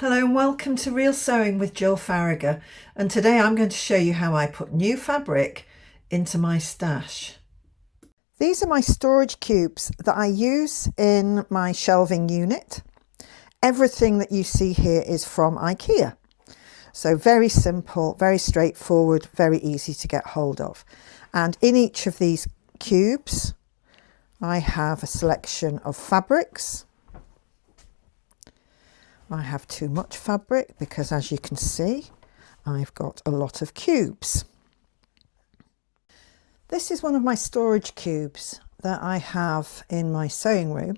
Hello and welcome to Real Sewing with Gill Faragher, and today I'm going to show you how I put new fabric into my stash. These are my storage cubes that I use in my shelving unit. Everything that you see here is from IKEA. So very simple, very straightforward, very easy to get hold of. And in each of these cubes I have a selection of fabrics. I have too much fabric because, as you can see, I've got a lot of cubes. This is one of my storage cubes that I have in my sewing room,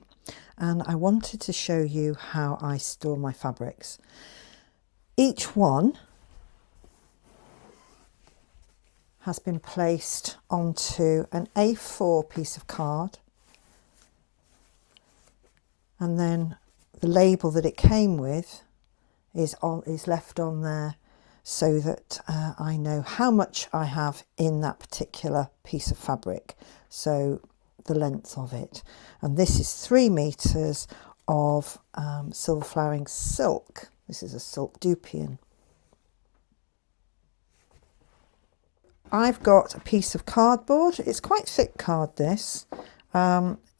and I wanted to show you how I store my fabrics. Each one has been placed onto an A4 piece of card, and then the label that it came with is left on there so that I know how much I have in that particular piece of fabric, so the length of it. And this is 3 meters of silver flowering silk. This is a silk dupion. I've got a piece of cardboard. It's quite thick card, this.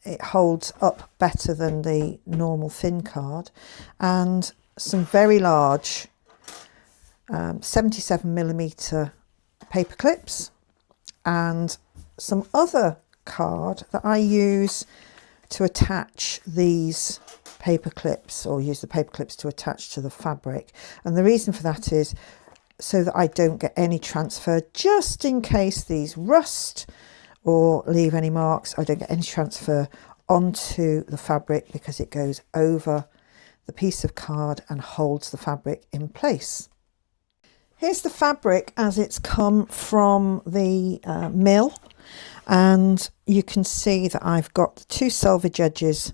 It holds up better than the normal thin card, and some very large 77mm paper clips, and some other card that I use to attach these paper clips, or use the paper clips to attach to the fabric. And the reason for that is so that I don't get any transfer, just in case these rust or leave any marks. I don't get any transfer onto the fabric because it goes over the piece of card and holds the fabric in place. Here's the fabric as it's come from the mill, and you can see that I've got the 2 selvage edges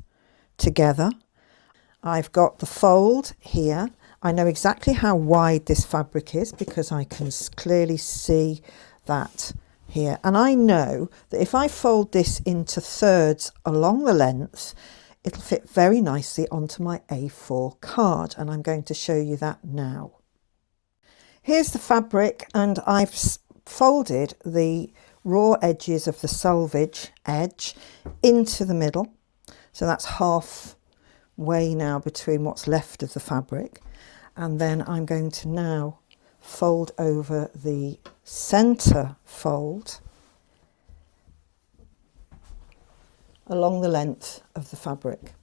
together. I've got the fold here. I know exactly how wide this fabric is because I can clearly see that here, and I know that if I fold this into thirds along the length, it'll fit very nicely onto my A4 card, and I'm going to show you that now. Here's the fabric, and I've folded the raw edges of the selvage edge into the middle, so that's halfway now between what's left of the fabric. And then I'm going to now fold over the center fold along the length of the fabric.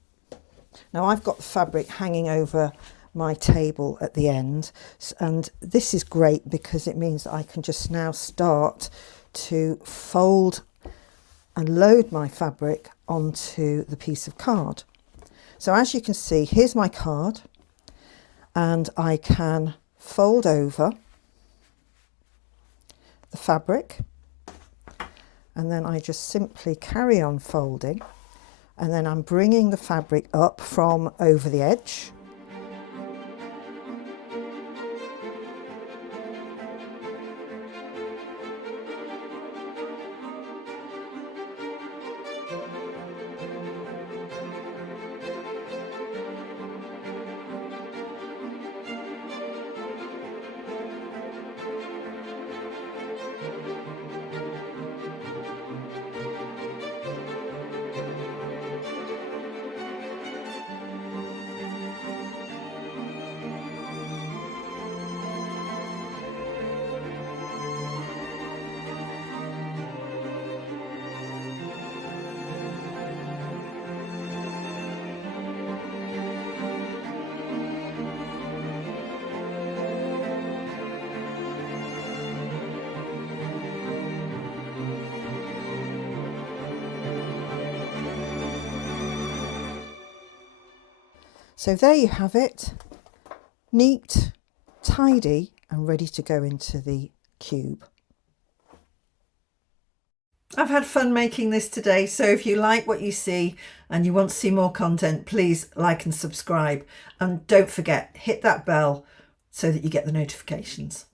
Now I've got the fabric hanging over my table at the end, and this is great because it means that I can just now start to fold and load my fabric onto the piece of card. So as you can see, here's my card, and I can fold over the fabric, and then I just simply carry on folding, and then I'm bringing the fabric up from over the edge. So there you have it, neat, tidy, and ready to go into the cube. I've had fun making this today, so if you like what you see and you want to see more content, please like and subscribe, and don't forget, hit that bell so that you get the notifications.